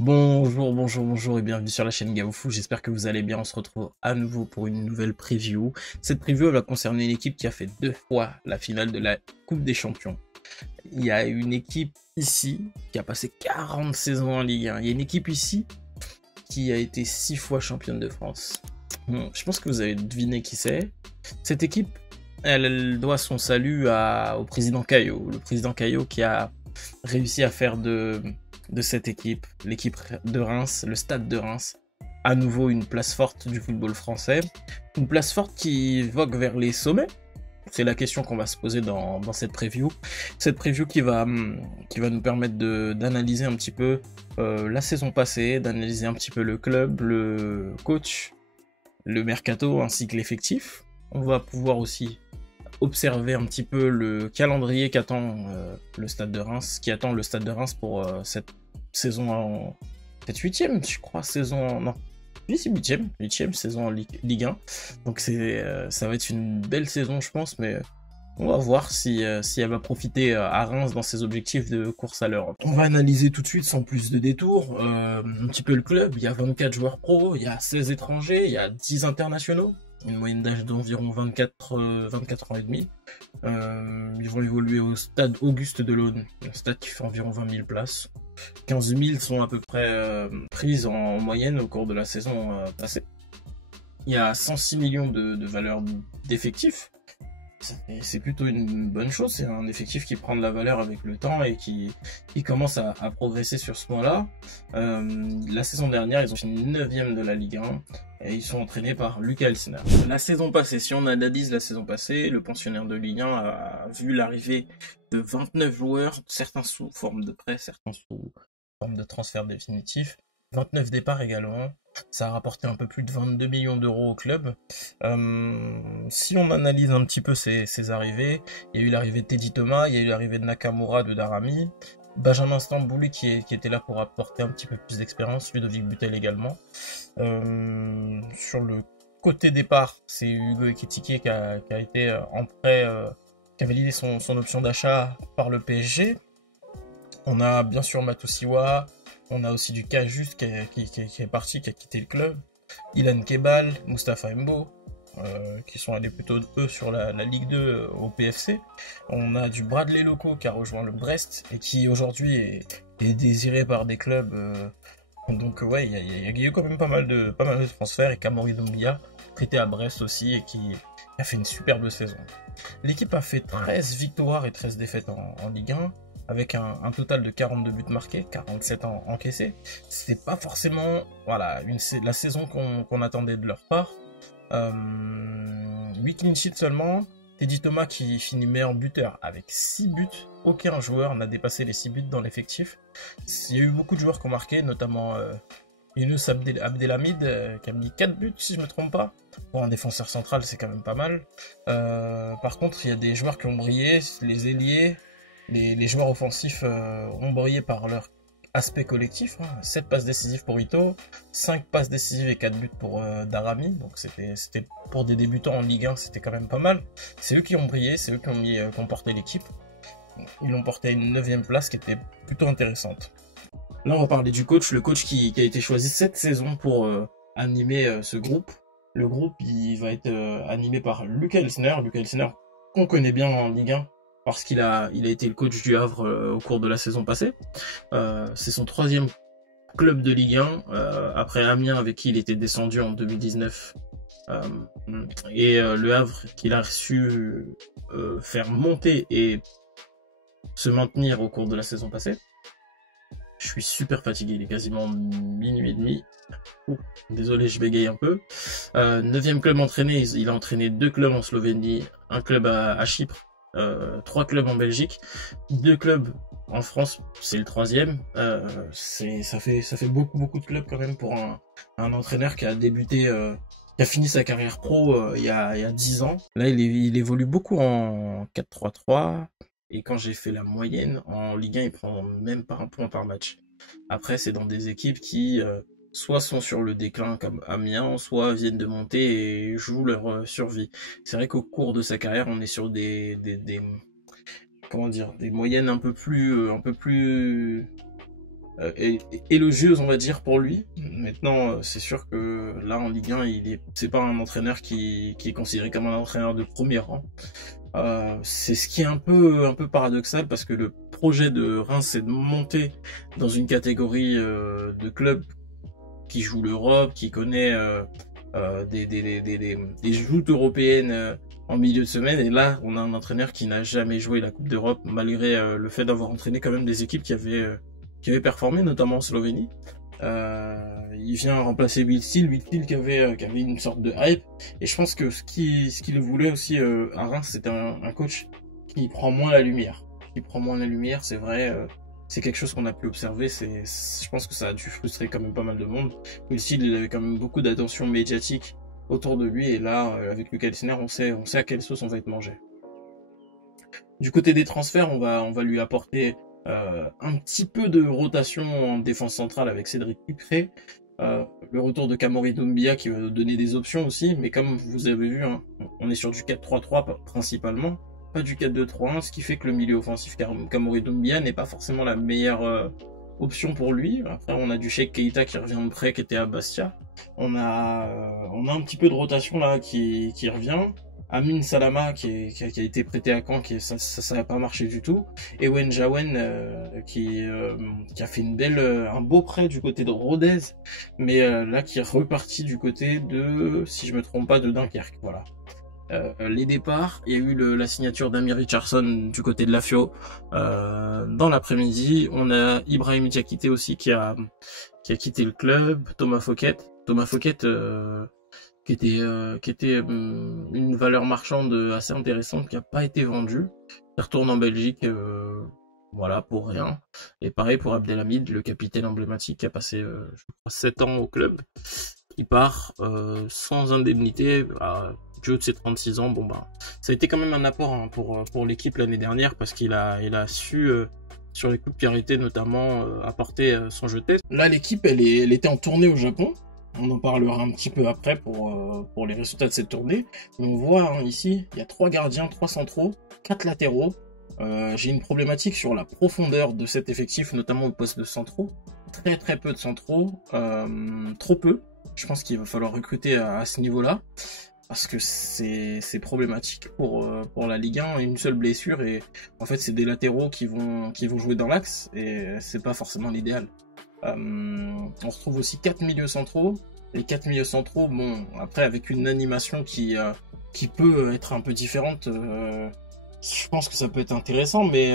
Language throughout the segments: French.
Bonjour, bonjour, bonjour et bienvenue sur la chaîne GaoFou. J'espère que vous allez bien. On se retrouve à nouveau pour une nouvelle preview. Cette preview elle va concerner une équipe qui a fait 2 fois la finale de la Coupe des Champions. Il y a une équipe ici qui a passé 40 saisons en Ligue 1. Il y a une équipe ici qui a été 6 fois championne de France. Je pense que vous avez deviné qui c'est. Cette équipe, elle doit son salut au président Caillot. Le président Caillot qui a réussi à faire de cette équipe, l'équipe de Reims, le stade de Reims, à nouveau une place forte du football français. Une place forte qui vogue vers les sommets. C'est la question qu'on va se poser dans cette preview. Cette preview qui va nous permettre d'analyser un petit peu la saison passée, d'analyser un petit peu le club, le coach, le mercato ainsi que l'effectif. On va pouvoir aussi observer un petit peu le calendrier qu'attend le Stade de Reims, qui attend le Stade de Reims pour cette saison en peut-être huitième, je crois, saison non. Oui, c'est huitième saison en Ligue 1. Donc ça va être une belle saison, je pense, mais on va voir si elle va profiter à Reims dans ses objectifs de course à l'Europe. On va analyser tout de suite sans plus de détours un petit peu le club. Il y a 24 joueurs pro, il y a 16 étrangers, il y a 10 internationaux. Une moyenne d'âge d'environ 24 ans et demi. Ils vont évoluer au stade Auguste Delaune, un stade qui fait environ 20 000 places. 15 000 sont à peu près prises en moyenne au cours de la saison passée. Il y a 106 millions de valeur d'effectifs. C'est plutôt une bonne chose, c'est un effectif qui prend de la valeur avec le temps et qui commence à progresser sur ce point-là. La saison dernière, ils ont fini 9e de la Ligue 1 et ils sont entraînés par Lucas Elsner. La saison passée, si on analyse la saison passée, le pensionnaire de Ligue 1 a vu l'arrivée de 29 joueurs, certains sous forme de prêt, certains sous forme de transfert définitif. 29 départs également, ça a rapporté un peu plus de 22 millions d'euros au club. Si on analyse un petit peu ces arrivées, il y a eu l'arrivée de Teddy Thomas, il y a eu l'arrivée de Nakamura, de Darami, Benjamin Stambouli qui était là pour apporter un petit peu plus d'expérience, Ludovic Butel également. Sur le côté départ, c'est Hugo Ekitike qui a été en prêt, qui a validé son option d'achat par le PSG. On a bien sûr Matusiwa, on a aussi du Kajus qui est parti, qui a quitté le club. Ilan Kebal, Mustapha Mbo, qui sont allés plutôt eux sur la Ligue 2 au PFC. On a du Bradley Loco qui a rejoint le Brest et qui aujourd'hui est désiré par des clubs. Donc ouais, il y a eu quand même pas mal de transferts, et Kamori Doumbia, prêté à Brest aussi et qui a fait une superbe saison. L'équipe a fait 13 victoires et 13 défaites en Ligue 1. Avec un total de 42 buts marqués, 47 encaissés. C'était pas forcément la saison qu'on attendait de leur part. 8 clean sheets seulement. Teddy Thomas qui finit meilleur buteur avec 6 buts. Aucun joueur n'a dépassé les 6 buts dans l'effectif. Il y a eu beaucoup de joueurs qui ont marqué, notamment Younous Abdelhamid qui a mis 4 buts si je me trompe pas. Pour un défenseur central, c'est quand même pas mal. Par contre, il y a des joueurs qui ont brillé, les ailiers. Les joueurs offensifs ont brillé par leur aspect collectif. 7 passes décisives pour Ito, 5 passes décisives et 4 buts pour Darami. Donc c'était pour des débutants en Ligue 1, c'était quand même pas mal. C'est eux qui ont brillé, c'est eux qui ont porté l'équipe. Ils l'ont porté à une 9e place qui était plutôt intéressante. Là, on va parler du coach, le coach qui a été choisi cette saison pour animer ce groupe. Le groupe, il va être animé par Lucas Elsner. Lucas Elsner, qu'on connaît bien en Ligue 1. Parce qu'il a été le coach du Havre au cours de la saison passée. C'est son 3e club de Ligue 1, après Amiens avec qui il était descendu en 2019. Le Havre qu'il a su faire monter et se maintenir au cours de la saison passée. Je suis super fatigué, il est quasiment minuit et demi. Désolé, je bégaye un peu. 9e club entraîné, il a entraîné 2 clubs en Slovénie, un club à Chypre. 3 clubs en Belgique, 2 clubs en France, c'est le 3e. Ça fait beaucoup de clubs quand même pour un entraîneur qui a débuté, qui a fini sa carrière pro il y a 10 ans. Là, il évolue beaucoup en 4-3-3 et quand j'ai fait la moyenne en Ligue 1, il prend même pas un point par match. Après, c'est dans des équipes qui soit sont sur le déclin comme Amiens, soit viennent de monter et jouent leur survie. C'est vrai qu'au cours de sa carrière, on est sur des moyennes un peu plus élogieuse, on va dire, pour lui. Maintenant, c'est sûr que là, en Ligue 1, c'est pas un entraîneur qui est considéré comme un entraîneur de premier rang. C'est ce qui est un peu paradoxal parce que le projet de Reims, c'est de monter dans une catégorie de clubs qui joue l'Europe, qui connaît des joutes européennes en milieu de semaine. Et là, on a un entraîneur qui n'a jamais joué la Coupe d'Europe, malgré le fait d'avoir entraîné quand même des équipes qui avaient performé, notamment en Slovénie. Il vient remplacer Will Steele qui avait une sorte de hype. Et je pense que ce qu'il voulait aussi à Reims, c'était un coach qui prend moins la lumière. Qui prend moins la lumière, c'est vrai. C'est quelque chose qu'on a pu observer. Je pense que ça a dû frustrer quand même pas mal de monde. Will Steele, il avait quand même beaucoup d'attention médiatique autour de lui. Et là, avec Lucas Elsner, on sait à quelle sauce on va être mangé. Du côté des transferts, on va lui apporter un petit peu de rotation en défense centrale avec Cédric Ducré. Le retour de Kamori Doumbia qui va nous donner des options aussi. Mais comme vous avez vu, hein, on est sur du 4-3-3 principalement. Pas du 4-2-3-1, ce qui fait que le milieu offensif Kamori Doumbia n'est pas forcément la meilleure option pour lui. Après, on a du Cheikh Keita qui revient de près, qui était à Bastia. On a un petit peu de rotation là qui revient. Amin Salama qui a été prêté à Caen, ça n'a pas marché du tout. Et Wen Jawen qui a fait un beau prêt du côté de Rodez, mais là qui est reparti du côté de, si je me trompe pas, de Dunkerque. Voilà. Les départs, il y a eu la signature d'Amir Richardson du côté de la FIO dans l'après-midi. On a Ibrahim Diakité aussi qui a quitté le club. Thomas Fouquet qui était une valeur marchande assez intéressante qui n'a pas été vendue. Il retourne en Belgique, voilà, pour rien. Et pareil pour Abdelhamid, le capitaine emblématique qui a passé, je crois, 7 ans au club. Il part sans indemnité du haut de ses 36 ans. Bon, bah, ça a été quand même un apport hein, pour l'équipe l'année dernière parce qu'il a su... sur les coups de pied arrêtés notamment apporter son jeu de tête. Là l'équipe elle était en tournée au Japon. On en parlera un petit peu après pour les résultats de cette tournée. Mais on voit hein, ici, il y a 3 gardiens, 3 centraux, 4 latéraux. J'ai une problématique sur la profondeur de cet effectif, notamment au poste de centraux. Très peu de centraux, trop peu. Je pense qu'il va falloir recruter à ce niveau-là. Parce que c'est problématique pour la Ligue 1, une seule blessure et en fait c'est des latéraux qui vont jouer dans l'axe et c'est pas forcément l'idéal. On retrouve aussi 4 milieux centraux. Les 4 milieux centraux, bon, après avec une animation qui peut être un peu différente, je pense que ça peut être intéressant, mais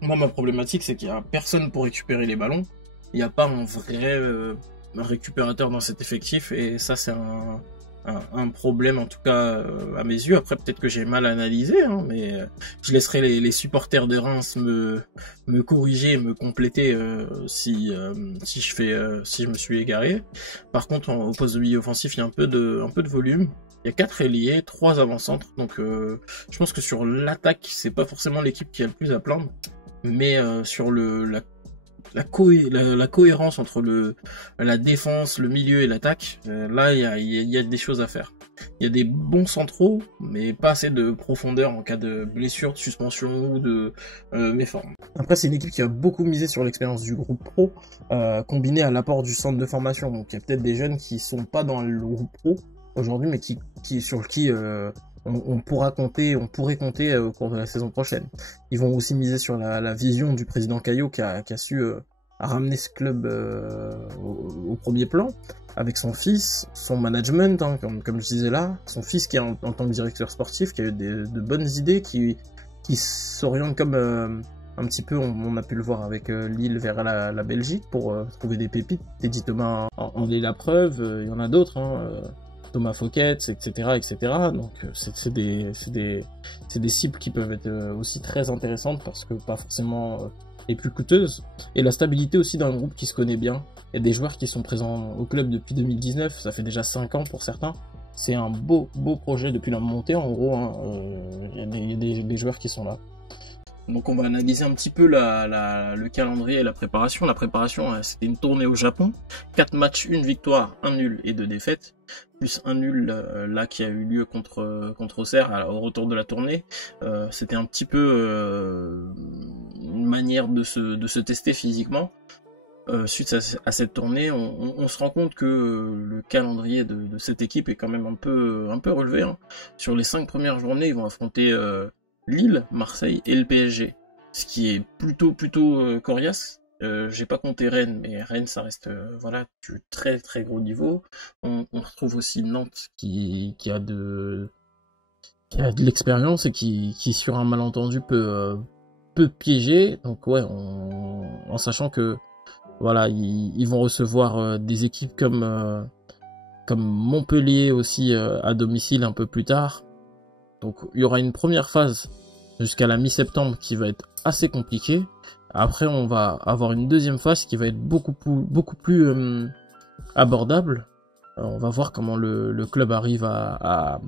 moi ma problématique c'est qu'il y a personne pour récupérer les ballons. Il n'y a pas un vrai récupérateur dans cet effectif et ça c'est un problème en tout cas à mes yeux. Après peut-être que j'ai mal analysé hein, mais je laisserai les supporters de Reims me corriger, me compléter si je me suis égaré. Par contre au poste de milieu offensif il y a un peu de volume. Il y a 4 ailiers, 3 avant-centres, donc je pense que sur l'attaque c'est pas forcément l'équipe qui a le plus à plaindre, mais sur la cohérence entre la défense, le milieu et l'attaque, là il y a des choses à faire. Il y a des bons centraux, mais pas assez de profondeur en cas de blessure, de suspension ou de méforme. Après c'est une équipe qui a beaucoup misé sur l'expérience du groupe pro, combinée à l'apport du centre de formation. Donc il y a peut-être des jeunes qui sont pas dans le groupe pro aujourd'hui, mais sur qui on pourrait compter au cours de la saison prochaine. Ils vont aussi miser sur la vision du président Caillot qui a su ramener ce club au premier plan avec son fils, son management, hein, comme je disais là, son fils qui est en tant que directeur sportif, qui a eu de bonnes idées, qui s'oriente comme un petit peu, on a pu le voir avec Lille vers la Belgique pour trouver des pépites. Teddy Thomas en est la preuve, il y en a d'autres, hein, Thomas Fouquet, etc. Donc c'est des cibles qui peuvent être aussi très intéressantes parce que pas forcément les plus coûteuses. Et la stabilité aussi d'un groupe qui se connaît bien. Il y a des joueurs qui sont présents au club depuis 2019, ça fait déjà 5 ans pour certains. C'est un beau projet depuis la montée en gros, hein. Il y a des joueurs qui sont là. Donc on va analyser un petit peu le calendrier et la préparation. La préparation, c'était une tournée au Japon. 4 matchs, 1 victoire, 1 nul et 2 défaites. Plus un nul là qui a eu lieu contre Auxerre au retour de la tournée. C'était un petit peu une manière de se tester physiquement. Suite à cette tournée, on se rend compte que le calendrier de cette équipe est quand même un peu relevé, hein. Sur les 5 premières journées, ils vont affronter Lille, Marseille et le PSG, ce qui est plutôt coriace. J'ai pas compté Rennes, mais Rennes ça reste voilà, du très très gros niveau. On retrouve aussi Nantes qui a de l'expérience et qui sur un malentendu peut piéger. Donc ouais, en sachant que voilà, ils vont recevoir des équipes comme Montpellier aussi à domicile un peu plus tard. Donc il y aura une première phase jusqu'à la mi-septembre qui va être assez compliquée. Après on va avoir une deuxième phase qui va être beaucoup plus abordable. On va voir comment le club arrive à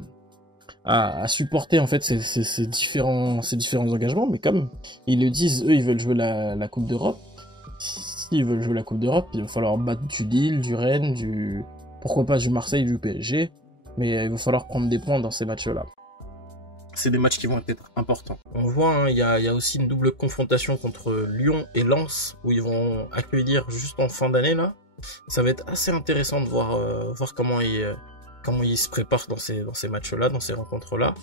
supporter en fait ces différents engagements. Mais comme ils le disent, eux ils veulent jouer la Coupe d'Europe. S'ils veulent jouer la Coupe d'Europe, il va falloir battre du Lille, du Rennes, pourquoi pas du Marseille, du PSG, mais il va falloir prendre des points dans ces matchs-là. C'est des matchs qui vont être importants. On voit, hein, il y a aussi une double confrontation contre Lyon et Lens, où ils vont accueillir juste en fin d'année là. Ça va être assez intéressant de voir comment ils se préparent dans ces matchs-là, dans ces rencontres-là,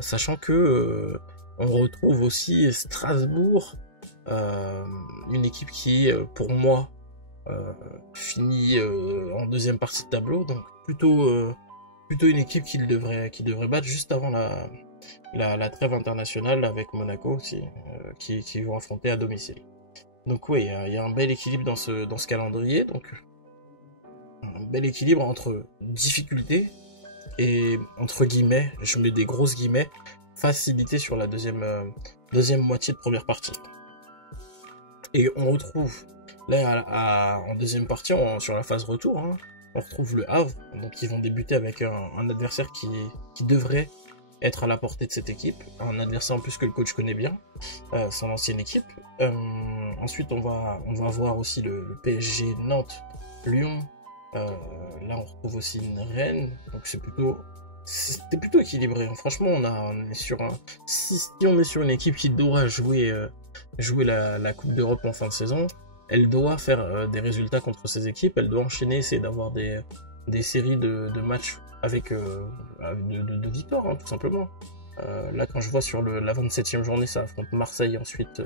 sachant que on retrouve aussi Strasbourg. Une équipe qui, pour moi, finit en deuxième partie de tableau, donc plutôt une équipe qui devrait battre juste avant la trêve internationale avec Monaco qui vont affronter à domicile. Donc oui, il y a un bel équilibre dans ce calendrier, donc un bel équilibre entre difficulté et entre guillemets, je mets des grosses guillemets, facilité sur la deuxième moitié de première partie. Et on retrouve, là, en deuxième partie, sur la phase retour, hein, on retrouve le Havre. Donc, ils vont débuter avec un adversaire qui devrait être à la portée de cette équipe. Un adversaire en plus que le coach connaît bien, son ancienne équipe. Ensuite, on va voir aussi le PSG Nantes, Lyon. Là, on retrouve aussi une Rennes. Donc, c'était plutôt équilibré, hein. Franchement, on est sur si on est sur une équipe qui doit jouer la Coupe d'Europe en fin de saison, elle doit faire des résultats contre ces équipes, elle doit enchaîner, essayer d'avoir des séries de matchs avec de victoires, hein, tout simplement. Là, quand je vois sur la 27e journée, ça affronte Marseille, ensuite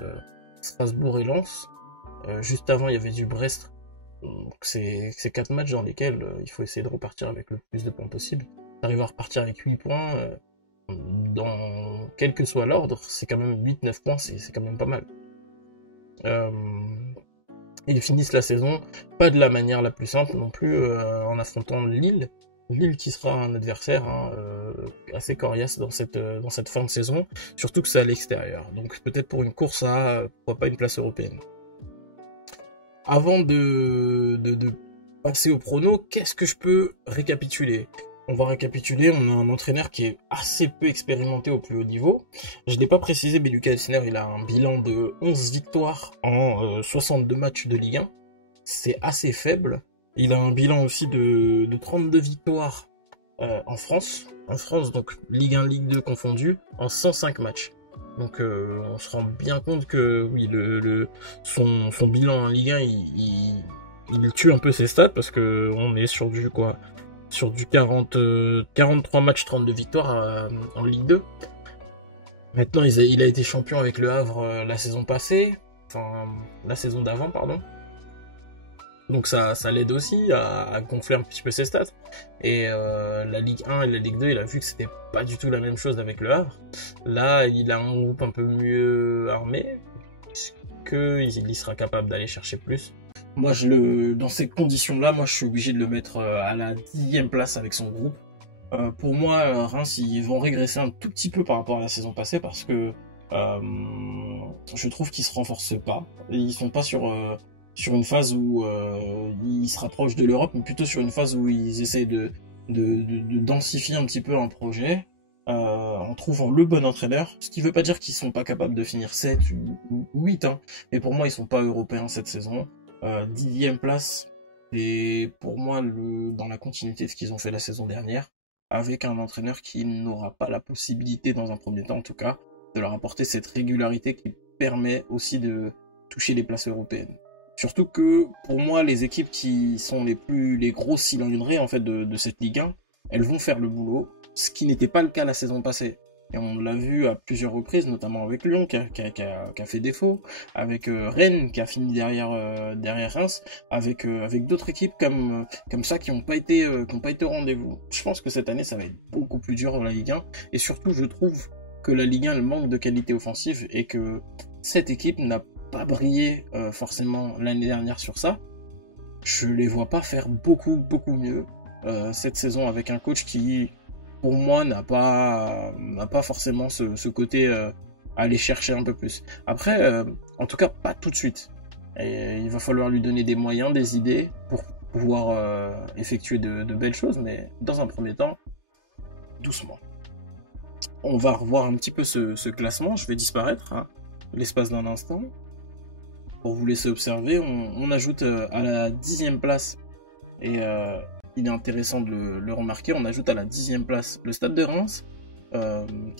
Strasbourg et Lens. Juste avant, il y avait du Brest. Donc c'est 4 matchs dans lesquels il faut essayer de repartir avec le plus de points possible. D'arriver à repartir avec 8 points, dans quel que soit l'ordre, c'est quand même 8-9 points, c'est quand même pas mal. Ils finissent la saison pas de la manière la plus simple non plus, en affrontant Lille qui sera un adversaire assez coriace dans cette fin de saison, surtout que c'est à l'extérieur, donc peut-être pour une course à pourquoi pas une place européenne. Avant de passer au prono, qu'est-ce que je peux récapituler ? On va récapituler, on a un entraîneur qui est assez peu expérimenté au plus haut niveau. Je ne l'ai pas précisé, mais Lucas Elsner, il a un bilan de 11 victoires en 62 matchs de Ligue 1. C'est assez faible. Il a un bilan aussi de 32 victoires en France. En France, donc Ligue 1, Ligue 2 confondues, en 105 matchs. Donc on se rend bien compte que oui, son bilan en Ligue 1, il tue un peu ses stats, parce que on est sur du 43 matchs, 32 victoires en Ligue 2. Maintenant, il a été champion avec le Havre la saison passée, enfin la saison d'avant, pardon. Donc ça l'aide aussi à gonfler un petit peu ses stats. Et la Ligue 1 et la Ligue 2, il a vu que c'était pas du tout la même chose avec le Havre. Là, il a un groupe un peu mieux armé, puisqu'il sera capable d'aller chercher plus. Moi, dans ces conditions-là, je suis obligé de le mettre à la 10e place avec son groupe. Pour moi, Reims, ils vont régresser un tout petit peu par rapport à la saison passée, parce que je trouve qu'ils se renforcent pas. Ils sont pas sur une phase où ils se rapprochent de l'Europe, mais plutôt sur une phase où ils essaient de densifier un petit peu un projet en trouvant le bon entraîneur. Ce qui veut pas dire qu'ils sont pas capables de finir 7 ou 8, hein, mais pour moi, ils sont pas européens cette saison. 10e place, et pour moi dans la continuité de ce qu'ils ont fait la saison dernière, avec un entraîneur qui n'aura pas la possibilité, dans un premier temps en tout cas, de leur apporter cette régularité qui permet aussi de toucher les places européennes. Surtout que, pour moi, les équipes qui sont les grosses cylindrées, en fait, de cette Ligue 1, elles vont faire le boulot, ce qui n'était pas le cas la saison passée. Et on l'a vu à plusieurs reprises, notamment avec Lyon qui a fait défaut, avec Rennes qui a fini derrière Reims, avec d'autres équipes comme ça qui n'ont pas été au rendez-vous. Je pense que cette année ça va être beaucoup plus dur dans la Ligue 1, et surtout je trouve que la Ligue 1 elle manque de qualité offensive et que cette équipe n'a pas brillé forcément l'année dernière sur ça. Je les vois pas faire beaucoup mieux cette saison avec un coach qui, pour moi, n'a pas forcément ce côté aller chercher un peu plus. Après, en tout cas, pas tout de suite. Et il va falloir lui donner des moyens, des idées pour pouvoir effectuer de belles choses, mais dans un premier temps, doucement. On va revoir un petit peu ce classement. Je vais disparaître l'espace d'un instant. Pour vous laisser observer, on ajoute à la 10e place, et il est intéressant de le remarquer, on ajoute à la 10e place le Stade de Reims,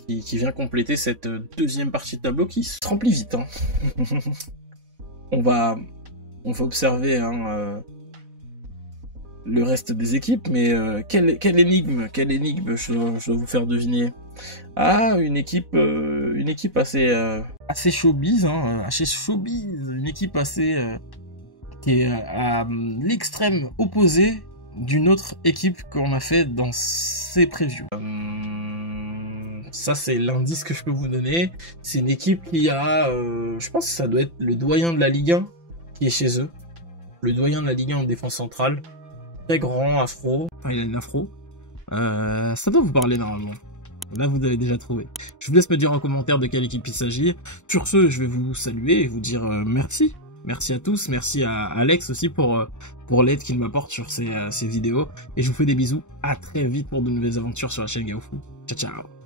qui vient compléter cette deuxième partie de tableau qui se remplit vite. On va observer le reste des équipes, mais quelle énigme je dois vous faire deviner. Ah, une équipe assez showbiz, une équipe assez qui est à l'extrême opposé d'une autre équipe qu'on a fait dans ces previews. Ça c'est l'indice que je peux vous donner. C'est une équipe qui a, je pense que ça doit être le doyen de la Ligue 1 qui est chez eux. Le doyen de la Ligue 1 en défense centrale. Très grand, afro. Enfin, il a une afro. Ça doit vous parler normalement. Là, vous avez déjà trouvé. Je vous laisse me dire en commentaire de quelle équipe il s'agit. Sur ce, je vais vous saluer et vous dire merci. Merci à tous. Merci à Alex aussi pour l'aide qu'il m'apporte sur ces vidéos. Et je vous fais des bisous. À très vite pour de nouvelles aventures sur la chaîne Gaofou. Ciao, ciao.